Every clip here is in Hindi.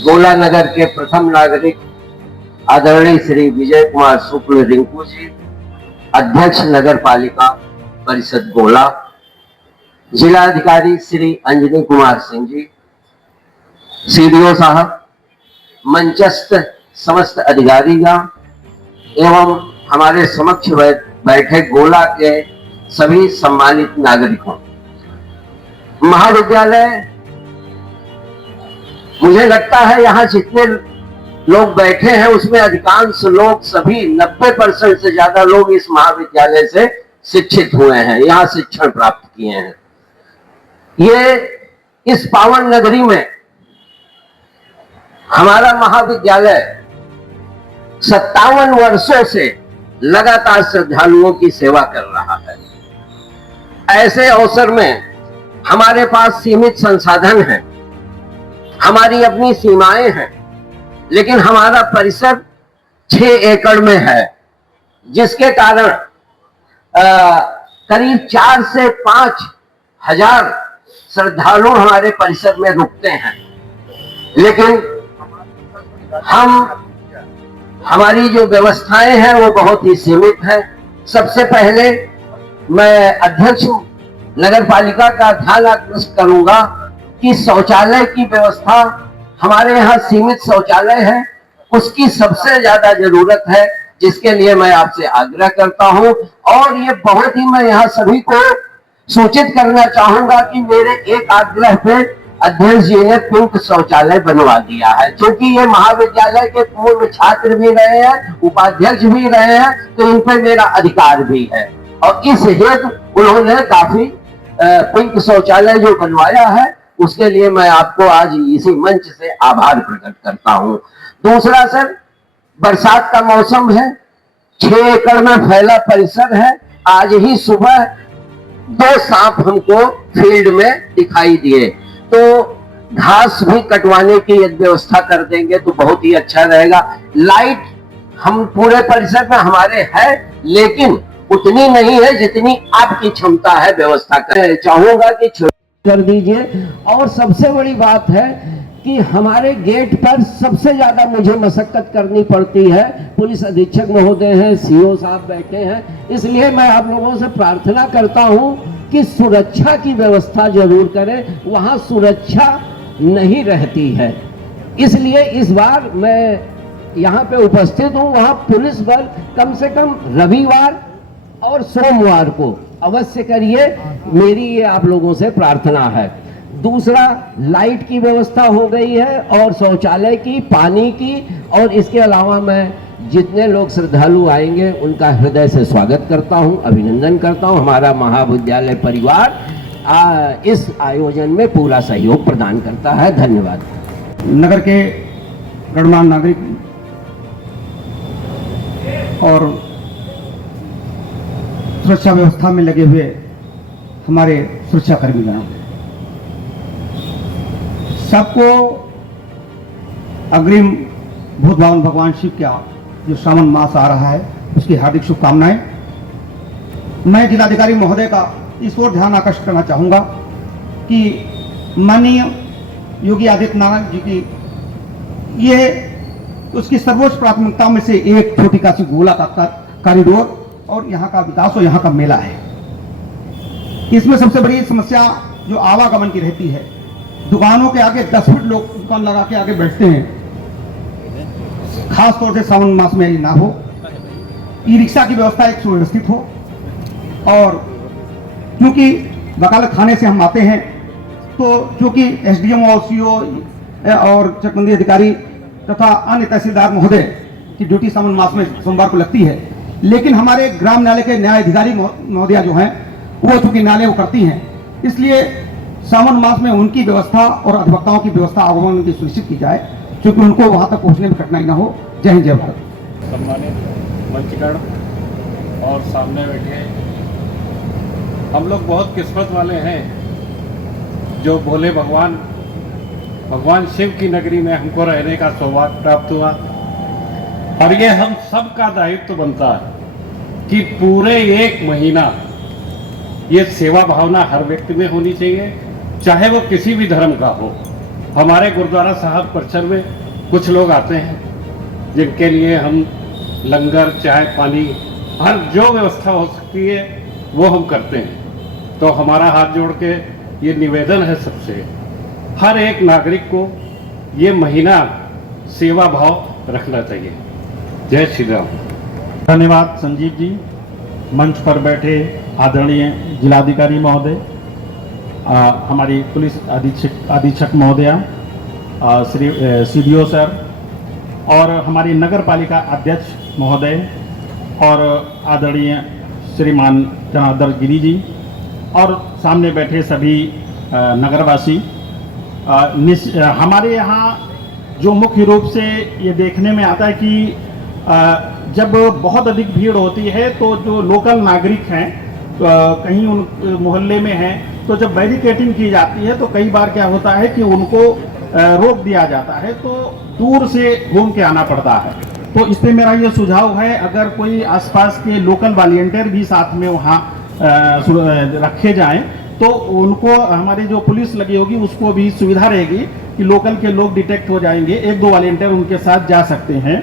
गोला नगर के प्रथम नागरिक आदरणीय श्री विजय कुमार शुक्ल रिंकू जी, अध्यक्ष नगर पालिका परिषद गोला, जिलाधिकारी श्री अंजनी कुमार सिंह जी, सीडीओ साहब, मंचस्थ समस्त अधिकारीगण एवं हमारे समक्ष बैठे गोला के सभी सम्मानित नागरिकों, महाविद्यालय, मुझे लगता है यहाँ जितने लोग बैठे हैं उसमें अधिकांश लोग, सभी 90% से ज्यादा लोग इस महाविद्यालय से शिक्षित हुए हैं, यहाँ शिक्षण प्राप्त किए हैं। ये इस पावन नगरी में हमारा महाविद्यालय 57 वर्षों से लगातार श्रद्धालुओं की सेवा कर रहा है। ऐसे अवसर में हमारे पास सीमित संसाधन हैं, हमारी अपनी सीमाएं हैं, लेकिन हमारा परिसर 6 एकड़ में है, जिसके कारण करीब 4 से 5 हजार श्रद्धालु हमारे परिसर में रुकते हैं। लेकिन हमारी जो व्यवस्थाएं हैं वो बहुत ही सीमित है। सबसे पहले मैं अध्यक्ष नगर पालिका का ध्यान आकृष्ट करूंगा कि शौचालय की व्यवस्था, हमारे यहाँ सीमित शौचालय है, उसकी सबसे ज्यादा जरूरत है, जिसके लिए मैं आपसे आग्रह करता हूं। और ये बहुत ही मैं यहाँ सभी को सूचित करना चाहूंगा कि मेरे एक आग्रह पे अध्यक्ष जी ने पिंक शौचालय बनवा दिया है, क्योंकि ये महाविद्यालय के पूर्व छात्र भी रहे हैं, उपाध्यक्ष भी रहे हैं, तो इन पर मेरा अधिकार भी है। और इस हेतु उन्होंने काफी पिंक शौचालय जो बनवाया है, उसके लिए मैं आपको आज इसी मंच से आभार प्रकट करता हूं। दूसरा सर, बरसात का मौसम है, 6 एकड़ में फैला परिसर है। आज ही सुबह 2 सांप हमको फील्ड में दिखाई दिए, तो घास भी कटवाने की यदि व्यवस्था कर देंगे तो बहुत ही अच्छा रहेगा। लाइट हम पूरे परिसर में हमारे है, लेकिन उतनी नहीं है जितनी आपकी क्षमता है व्यवस्था कर। चाहूंगा कि कर दीजिए। और सबसे बड़ी बात है कि हमारे गेट पर सबसे ज्यादा मुझे मशक्कत करनी पड़ती है, पुलिस अधीक्षक महोदय हैं, सीओ साहब बैठे हैं, इसलिए मैं आप लोगों से प्रार्थना करता हूं कि सुरक्षा की व्यवस्था जरूर करें। वहां सुरक्षा नहीं रहती है, इसलिए इस बार मैं यहाँ पे उपस्थित हूँ। वहां पुलिस बल कम से कम रविवार और सोमवार को अवश्य करिए, मेरी ये आप लोगों से प्रार्थना है। दूसरा, लाइट की व्यवस्था हो गई है और शौचालय की, पानी की, और इसके अलावा मैं जितने लोग श्रद्धालु आएंगे उनका हृदय से स्वागत करता हूं, अभिनंदन करता हूं। हमारा महाविद्यालय परिवार इस आयोजन में पूरा सहयोग प्रदान करता है। धन्यवाद। नगर के गणमान्य नागरिक और सुरक्षा व्यवस्था में लगे हुए हमारे सुरक्षा कर्मीगणों, सबको अग्रिम भूत भावन भगवान शिव का जो श्रावण मास आ रहा है उसकी हार्दिक शुभकामनाएं। मैं जिलाधिकारी महोदय का इस ओर ध्यान आकर्षित करना चाहूंगा कि माननीय योगी आदित्यनाथ जी की ये उसकी सर्वोच्च प्राथमिकताओं में से एक छोटी काशी गोला का कॉरिडोर और यहाँ का विकास और यहाँ का मेला है। इसमें सबसे बड़ी समस्या जो आवागमन की रहती है, दुकानों के आगे 10 फीट लोग दुकान लगा के आगे बैठते हैं, खास तौर से सावन मास में ना हो। ई रिक्शा की व्यवस्था एक सुव्यवस्थित हो, और क्योंकि वकालत खाने से हम आते हैं, तो चूंकि एसडीएम और सीओ और चकबंदी अधिकारी तथा अन्य तहसीलदार महोदय की ड्यूटी सावन मास में सोमवार को लगती है, लेकिन हमारे ग्राम न्यायालय के न्याय अधिकारी महोदया जो हैं वो चूंकि न्यायालय वो करती हैं, इसलिए सावन मास में उनकी व्यवस्था और अधिवक्ताओं की व्यवस्था आवागमन की सुनिश्चित की जाए, क्योंकि उनको वहां तक पहुंचने में कठिनाई ना हो। जय हिंद, जय भारत। सम्मानित मंचगण और सामने बैठे, हम लोग बहुत किस्मत वाले हैं जो भोले भगवान शिव की नगरी में हमको रहने का सौभाग्य प्राप्त हुआ। और ये हम सब का दायित्व बनता है कि पूरे 1 महीना ये सेवा भावना हर व्यक्ति में होनी चाहिए, चाहे वो किसी भी धर्म का हो। हमारे गुरुद्वारा साहब परिसर में कुछ लोग आते हैं जिनके लिए हम लंगर, चाय, पानी, हर जो व्यवस्था हो सकती है वो हम करते हैं। तो हमारा हाथ जोड़ के ये निवेदन है सबसे, हर एक नागरिक को ये महीना सेवा भाव रखना चाहिए। जय श्री राम। धन्यवाद संजीव जी। मंच पर बैठे आदरणीय जिलाधिकारी महोदय, हमारी पुलिस अधीक्षक महोदया, श्री CDO सर और हमारी नगर पालिका अध्यक्ष महोदय और आदरणीय श्रीमान जनार्दन गिरी जी और सामने बैठे सभी नगरवासी, हमारे यहाँ जो मुख्य रूप से ये देखने में आता है कि जब बहुत अधिक भीड़ होती है तो जो लोकल नागरिक हैं कहीं उन मोहल्ले में हैं तो जब बैरिकेडिंग की जाती है तो कई बार क्या होता है कि उनको रोक दिया जाता है, तो दूर से घूम के आना पड़ता है। तो इसमें मेरा ये सुझाव है, अगर कोई आसपास के लोकल वॉलंटियर भी साथ में वहाँ रखे जाएं तो उनको, हमारी जो पुलिस लगी होगी उसको भी सुविधा रहेगी कि लोकल के लोग डिटेक्ट हो जाएंगे, 1-2 वॉलंटियर उनके साथ जा सकते हैं।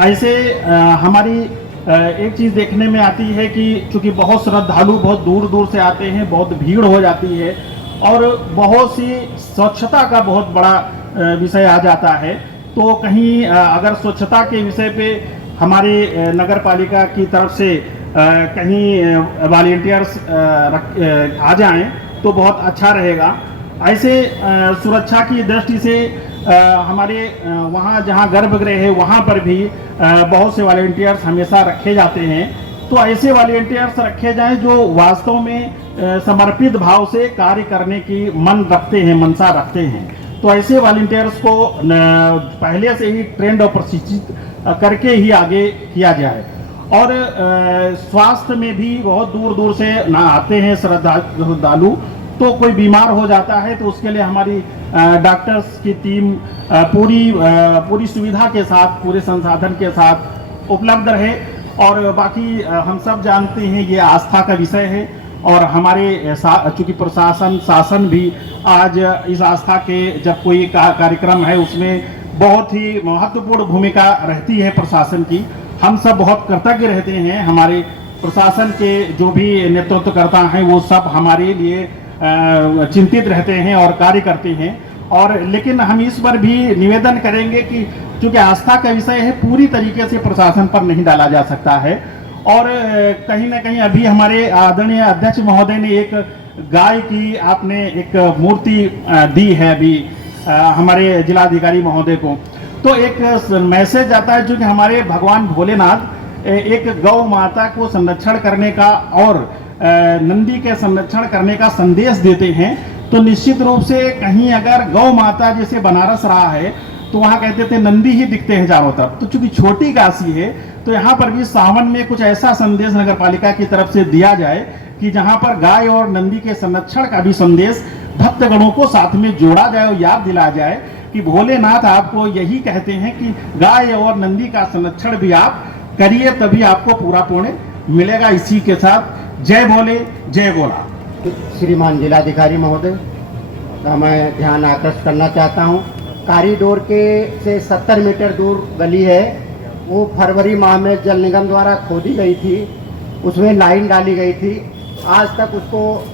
ऐसे हमारी एक चीज़ देखने में आती है कि चूँकि बहुत श्रद्धालु बहुत दूर दूर से आते हैं, बहुत भीड़ हो जाती है और बहुत सी स्वच्छता का बहुत बड़ा विषय आ जाता है। तो कहीं अगर स्वच्छता के विषय पे हमारे नगर पालिका की तरफ से कहीं वॉलंटियर्स आ जाएं तो बहुत अच्छा रहेगा। ऐसे सुरक्षा की दृष्टि से हमारे वहाँ जहाँ गर्भगृह है वहाँ पर भी बहुत से वॉलंटियर्स हमेशा रखे जाते हैं। तो ऐसे वॉलंटियर्स रखे जाएं जो वास्तव में समर्पित भाव से कार्य करने की मन रखते हैं, मनसा रखते हैं। तो ऐसे वॉलंटियर्स को पहले से ही ट्रेंड और प्रशिक्षित करके ही आगे किया जाए। और स्वास्थ्य में भी बहुत दूर दूर से ना आते हैं श्रद्धालु, तो कोई बीमार हो जाता है तो उसके लिए हमारी डॉक्टर्स की टीम पूरी सुविधा के साथ, पूरे संसाधन के साथ उपलब्ध रहे। और बाकी हम सब जानते हैं ये आस्था का विषय है और हमारे चूँकि प्रशासन शासन भी आज इस आस्था के जब कोई कार्यक्रम है उसमें बहुत ही महत्वपूर्ण भूमिका रहती है प्रशासन की। हम सब बहुत कृतज्ञ रहते हैं, हमारे प्रशासन के जो भी नेतृत्वकर्ता हैं वो सब हमारे लिए चिंतित रहते हैं और कार्य करते हैं। और लेकिन हम इस पर भी निवेदन करेंगे कि चूँकि आस्था का विषय है, पूरी तरीके से प्रशासन पर नहीं डाला जा सकता है। और कहीं ना कहीं अभी हमारे आदरणीय अध्यक्ष महोदय ने एक गाय की आपने एक मूर्ति दी है अभी हमारे जिलाधिकारी महोदय को, तो एक मैसेज आता है जो कि हमारे भगवान भोलेनाथ एक गौ माता को संरक्षण करने का और नंदी के संरक्षण करने का संदेश देते हैं। तो निश्चित रूप से कहीं अगर गौ माता जैसे बनारस रहा है तो वहाँ कहते थे नंदी ही दिखते हैं चारों तरफ, तो चूंकि छोटी काशी है तो यहाँ पर भी सावन में कुछ ऐसा संदेश नगर पालिका की तरफ से दिया जाए कि जहाँ पर गाय और नंदी के संरक्षण का भी संदेश भक्तगणों को साथ में जोड़ा जाए और याद दिलाया जाए कि भोलेनाथ आपको यही कहते हैं कि गाय और नंदी का संरक्षण भी आप करिए, तभी आपको पूरा पुण्य मिलेगा। इसी के साथ जय भोले, जय गोला। श्रीमान जिलाधिकारी महोदय का मैं ध्यान आकर्षित करना चाहता हूँ। कॉरिडोर के से 70 मीटर दूर गली है, वो फरवरी माह में जल निगम द्वारा खोदी गई थी, उसमें लाइन डाली गई थी, आज तक उसको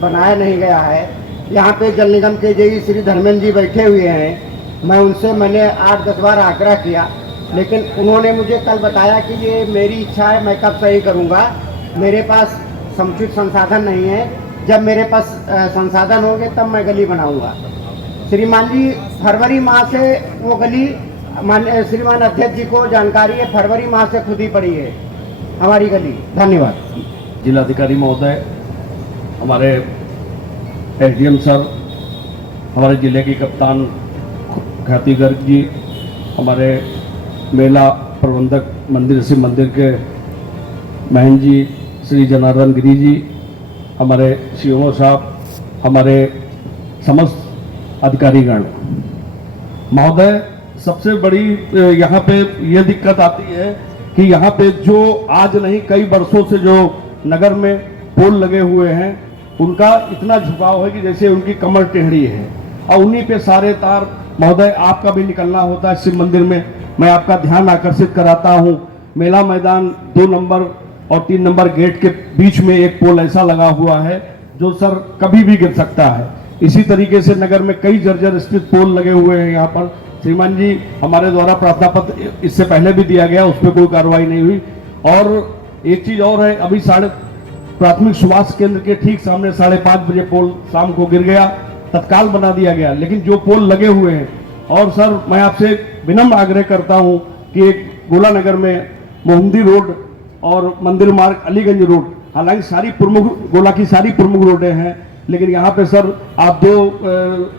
बनाया नहीं गया है। यहाँ पे जल निगम के जेई श्री धर्मेंद्र जी बैठे हुए हैं, मैंने 8-10 बार आग्रह किया, लेकिन उन्होंने मुझे कल बताया कि ये मेरी इच्छा है, मैं कब सही करूँगा, मेरे पास समुचित संसाधन नहीं है, जब मेरे पास संसाधन होंगे तब मैं गली बनाऊँगा। श्रीमान जी फरवरी माह से वो गली श्रीमान अध्यक्ष जी को जानकारी है, फरवरी माह से खुदी पड़ी है हमारी गली। धन्यवाद। जिलाधिकारी महोदय, हमारे एसडीएम सर, हमारे जिले के कप्तान ख्याति गर्ग जी, हमारे मेला प्रबंधक मंदिर शिव मंदिर के महंत जी श्री जनार्दन गिरी जी, हमारे सीओ साहब, हमारे समस्त अधिकारीगण महोदय, सबसे बड़ी यहाँ पे ये दिक्कत आती है कि यहाँ पे जो आज नहीं कई वर्षों से जो नगर में पोल लगे हुए हैं उनका इतना झुकाव है कि जैसे उनकी कमर टेढ़ी है, और उन्हीं पे सारे तार। महोदय, आपका भी निकलना होता है शिव मंदिर में, मैं आपका ध्यान आकर्षित कराता हूँ। मेला मैदान 2 नंबर और 3 नंबर गेट के बीच में एक पोल ऐसा लगा हुआ है जो सर कभी भी गिर सकता है। इसी तरीके से नगर में कई जर्जर स्थित पोल लगे हुए हैं। यहाँ पर श्रीमान जी, हमारे द्वारा प्रार्थना पत्र इससे पहले भी दिया गया, उस पर कोई कार्रवाई नहीं हुई। और एक चीज और है, अभी प्राथमिक स्वास्थ्य केंद्र के ठीक सामने 5:30 बजे पोल शाम को गिर गया, तत्काल बना दिया गया, लेकिन जो पोल लगे हुए हैं। और सर, मैं आपसे विनम्र आग्रह करता हूं कि एक गोला नगर में मोहम्मदी रोड और मंदिर मार्ग अलीगंज रोड, हालांकि सारी प्रमुख गोला की सारी प्रमुख रोडें हैं, लेकिन यहाँ पे सर आप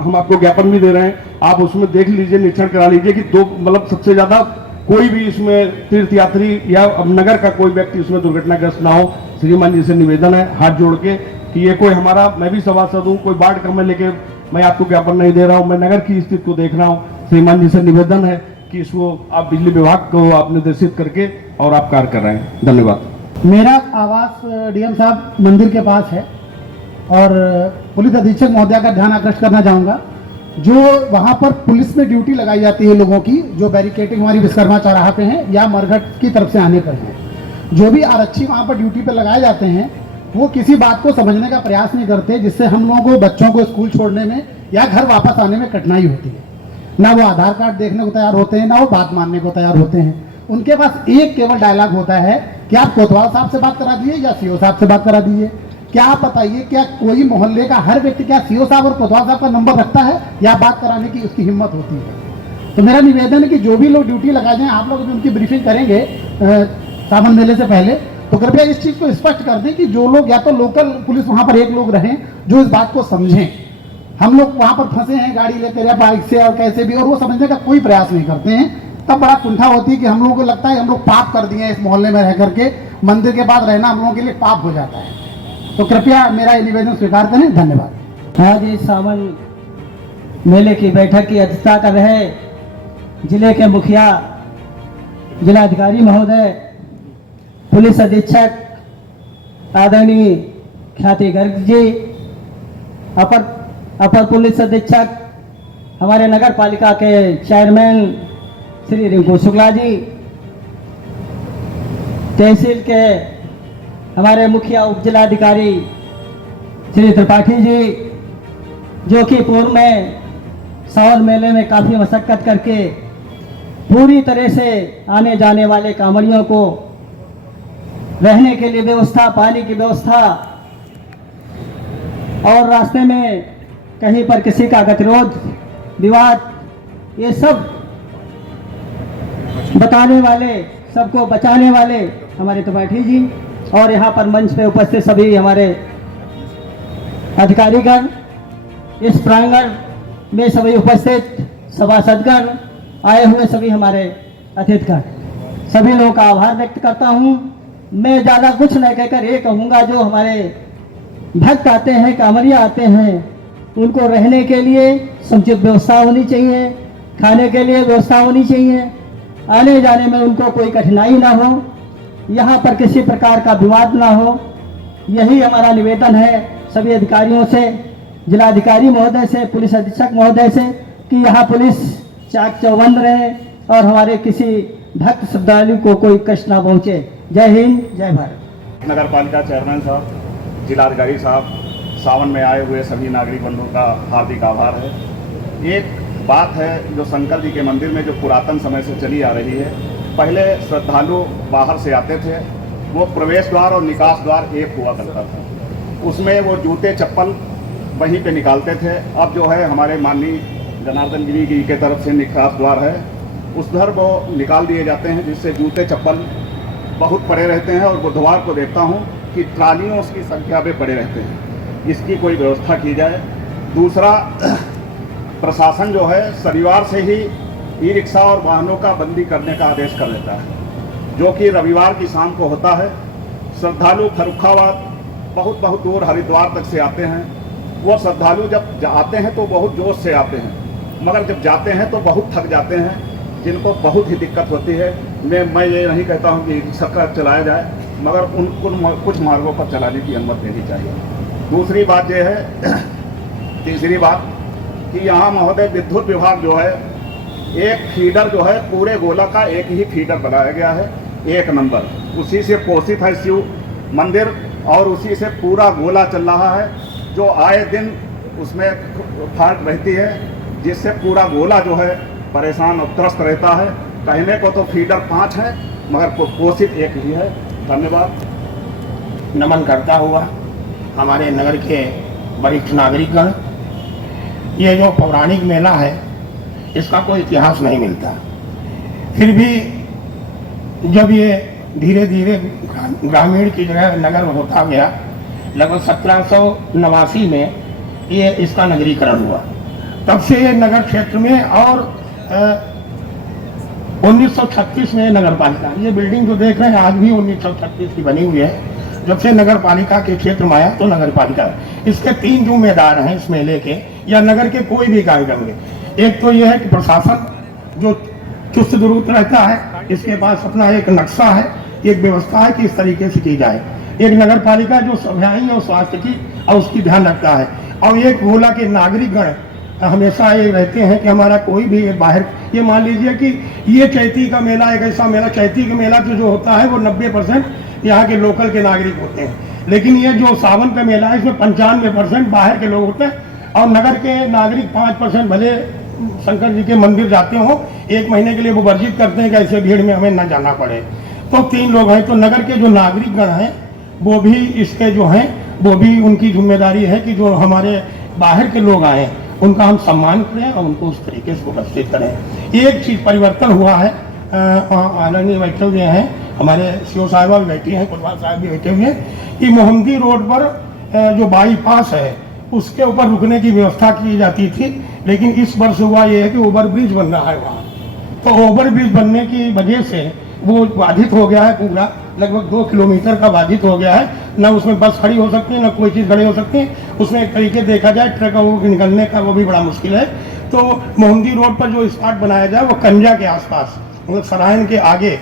हम आपको ज्ञापन भी दे रहे हैं, आप उसमें देख लीजिए, निरीक्षण करा लीजिए कि मतलब सबसे ज्यादा कोई भी इसमें तीर्थयात्री या नगर का कोई व्यक्ति उसमें दुर्घटनाग्रस्त ना हो। श्रीमान जी से निवेदन है हाथ जोड़ के कि ये कोई हमारा, मैं भी सभासद हूँ, कोई वार्ड का मैं लेके मैं आपको ज्ञापन नहीं दे रहा हूँ, मैं नगर की स्थिति को देख रहा हूँ। श्रीमान जी से निवेदन है कि इसको आप बिजली विभाग को आप निर्देशित करके और आप कार्य कर रहे हैं। धन्यवाद। मेरा आवास डीएम साहब मंदिर के पास है और पुलिस अधीक्षक महोदया का ध्यान आकर्षित करना चाहूँगा। जो वहाँ पर पुलिस में ड्यूटी लगाई जाती है लोगों की, जो बैरिकेटिंग हमारी विश्वकर्मा चौराहा पे हैं या मरघट की तरफ से आने पर हैं, जो भी आरक्षी वहाँ पर ड्यूटी पे लगाए जाते हैं, वो किसी बात को समझने का प्रयास नहीं करते, जिससे हम लोगों को बच्चों को स्कूल छोड़ने में या घर वापस आने में कठिनाई होती है। ना वो आधार कार्ड देखने को तैयार होते हैं, ना वो बात मानने को तैयार होते हैं। उनके पास एक केवल डायलॉग होता है कि आप कोतवाल साहब से बात करा दीजिए या सीओ साहब से बात करा दीजिए। क्या आप बताइए, क्या कोई मोहल्ले का हर व्यक्ति क्या सीओ साहब और कोतवाल साहब का नंबर रखता है या बात कराने की उसकी हिम्मत होती है? तो मेरा निवेदन है कि जो भी लोग ड्यूटी लगा दें, आप लोग भी उनकी ब्रीफिंग करेंगे सावन मेले से पहले, तो कृपया इस चीज को स्पष्ट कर दें कि जो लोग, या तो लोकल पुलिस वहां पर एक लोग रहें जो इस बात को समझें। हम लोग वहां पर फंसे हैं गाड़ी लेकर या बाइक से और कैसे भी, और वो समझने का कोई प्रयास नहीं करते हैं। तब बड़ा कुंठा होती है कि हम लोगों को लगता है हम लोग पाप कर दिए हैं, इस मोहल्ले में रह करके मंदिर के पास रहना हम लोगों के लिए पाप हो जाता है। तो कृपया मेरा ये निवेदन स्वीकार करें। धन्यवाद। आज इस सावन मेले की बैठक की अध्यक्षता कर रहे जिले के मुखिया, जिलाधिकारी महोदय, पुलिस अधीक्षक आदरणीय ख्याति गर्ग जी, अपर पुलिस अधीक्षक हमारे नगर पालिका के चेयरमैन श्री रिंकू शुक्ला जी, तहसील के हमारे मुखिया उप जिलाधिकारी श्री त्रिपाठी जी, जो कि पूर्व में सावन मेले में काफ़ी मशक्कत करके पूरी तरह से आने जाने वाले कांवड़ियों को रहने के लिए व्यवस्था, पानी की व्यवस्था, और रास्ते में कहीं पर किसी का गतिरोध, विवाद, ये सब बताने वाले, सबको बचाने वाले हमारे त्रिपाठी जी, और यहाँ पर मंच पे उपस्थित सभी हमारे अधिकारीगण, इस प्रांगण में सभी उपस्थित सभासदगण, आए हुए सभी हमारे अतिथिगण, सभी लोगों का आभार व्यक्त करता हूँ। मैं ज़्यादा कुछ नहीं कहकर ये कहूँगा, जो हमारे भक्त आते हैं, कांवड़िया आते हैं, उनको रहने के लिए समुचित व्यवस्था होनी चाहिए, खाने के लिए व्यवस्था होनी चाहिए, आने जाने में उनको कोई कठिनाई ना हो, यहाँ पर किसी प्रकार का विवाद ना हो। यही हमारा निवेदन है सभी अधिकारियों से, जिलाधिकारी महोदय से, पुलिस अधीक्षक महोदय से, कि यहाँ पुलिस चाक चौबंद रहे और हमारे किसी भक्त श्रद्धालु को कोई कष्ट ना पहुँचे। जय हिंद, जय भारत। नगर पालिका चेयरमैन साहब, जिलाधिकारी साहब, सावन में आए हुए सभी नागरिक बंधुओं का हार्दिक आभार है। एक बात है जो शंकर जी के मंदिर में जो पुरातन समय से चली आ रही है, पहले श्रद्धालु बाहर से आते थे, वो प्रवेश द्वार और निकास द्वार एक हुआ करता था, उसमें वो जूते चप्पल वहीं पे निकालते थे। अब जो है हमारे माननीय जनार्दन गिरी जी के तरफ से निकास द्वार है, उधर वो निकाल दिए जाते हैं, जिससे जूते चप्पल बहुत पड़े रहते हैं। और बुधवार को देखता हूँ कि ट्रालियों की संख्या पे पड़े रहते हैं, इसकी कोई व्यवस्था की जाए। दूसरा, प्रशासन जो है शनिवार से ही ई रिक्शा और वाहनों का बंदी करने का आदेश कर देता है, जो कि रविवार की शाम को होता है। श्रद्धालु फर्रुखाबाद बहुत दूर हरिद्वार तक से आते हैं। वो श्रद्धालु जब आते हैं तो बहुत जोश से आते हैं, मगर जब जाते हैं तो बहुत थक जाते हैं, जिनको बहुत ही दिक्कत होती है। मैं ये नहीं कहता हूँ कि रिक्शा चलाया जाए, मगर उन कुछ मार्गों पर चलाने की अनुमति देनी चाहिए। दूसरी बात यह है, तीसरी बात कि यहाँ महोदय विद्युत विभाग जो है, एक फीडर जो है पूरे गोला का एक ही फीडर बनाया गया है, 1 नंबर, उसी से पोषित है शिव मंदिर और उसी से पूरा गोला चल रहा है, जो आए दिन उसमें फाल्ट रहती है, जिससे पूरा गोला जो है परेशान और त्रस्त रहता है। कहने को तो फीडर 5 है मगर पोषित एक ही है। धन्यवाद। नमन करता हुआ हमारे नगर के वरिष्ठ नागरिकगण, ये जो पौराणिक मेला है इसका कोई इतिहास नहीं मिलता, फिर भी जब ये धीरे धीरे ग्रामीण की जगह नगर होता गया, लगभग 1789 में ये इसका नगरीकरण हुआ। तब से ये नगर क्षेत्र में और 1936 में नगर पालिका, ये बिल्डिंग जो देख रहे हैं आज भी 1936 की बनी हुई है। जब से नगर पालिका के क्षेत्र में आया तो नगर पालिका, इसके 3 जिम्मेदार हैं इस मेले के या नगर के कोई भी कार्यक्रम के। एक तो यह है कि प्रशासन जो चुस्त दुरुस्त रहता है, इसके पास अपना एक नक्शा है, एक व्यवस्था है कि इस तरीके से की जाए। एक नगर पालिका जो सफाई और स्वास्थ्य की और उसकी ध्यान रखता है, और एक गोला के नागरिकगण हमेशा ये रहते हैं कि हमारा कोई भी बाहर, ये मान लीजिए कि ये चैती का मेला एक ऐसा मेला, चैती का मेला तो जो होता है वो 90% यहाँ के लोकल के नागरिक होते हैं, लेकिन ये जो सावन का मेला है इसमें 95% बाहर के लोग होते हैं, और नगर के नागरिक 5% भले शंकर जी के मंदिर जाते हो, 1 महीने के लिए वो वर्जित करते हैं कि ऐसे भीड़ में हमें न जाना पड़े। तो 3 लोग हैं, तो नगर के जो नागरिकगण हैं वो भी इसके जो हैं, वो भी उनकी जिम्मेदारी है कि जो हमारे बाहर के लोग आए उनका हम सम्मान करें और उनको उस तरीके से उपस्थित करें। एक चीज़ परिवर्तन हुआ है, आनंदी बैठे हुए हैं, हमारे सीओ साहिबा भी बैठी हैं, कुलवाल साहब भी बैठे हुए हैं, कि मोहम्मदी रोड पर जो बाईपास है उसके ऊपर रुकने की व्यवस्था की जाती थी, लेकिन इस वर्ष हुआ ये है कि ओवरब्रिज बन रहा है वहाँ, तो ओवरब्रिज बनने की वजह से वो बाधित हो गया है, पूरा लगभग 2 किलोमीटर का बाधित हो गया है, न उसमें बस खड़ी हो सकती है न कोई चीज़ खड़ी हो सकती है, उसमें एक तरीके देखा जाए ट्रक निकलने का वो भी बड़ा मुश्किल है। तो मोहम्मदी रोड पर जो स्पॉट बनाया जाए वो कंजा के आसपास, मतलब सरायन के आगे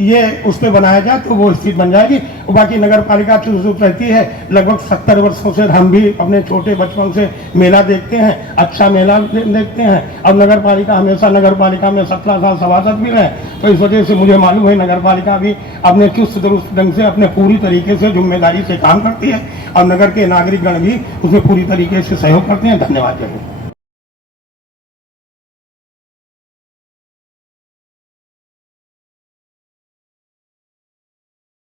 ये उस पर बनाया जाए तो वो स्थिति बन जाएगी। और बाकी नगर पालिका चुस्त रहती है, लगभग 70 वर्षों से हम भी अपने छोटे बचपन से मेला देखते हैं, अच्छा मेला देखते हैं, और नगर पालिका हमेशा नगर पालिका में 17 साल सभासद भी रहे, तो इस वजह से मुझे मालूम है नगर पालिका भी अपने चुस्त दुरुस्त ढंग से अपने पूरी तरीके से जिम्मेदारी से काम करती है, और नगर के नागरिकगण भी उसमें पूरी तरीके से सहयोग करते हैं। धन्यवाद जरूर।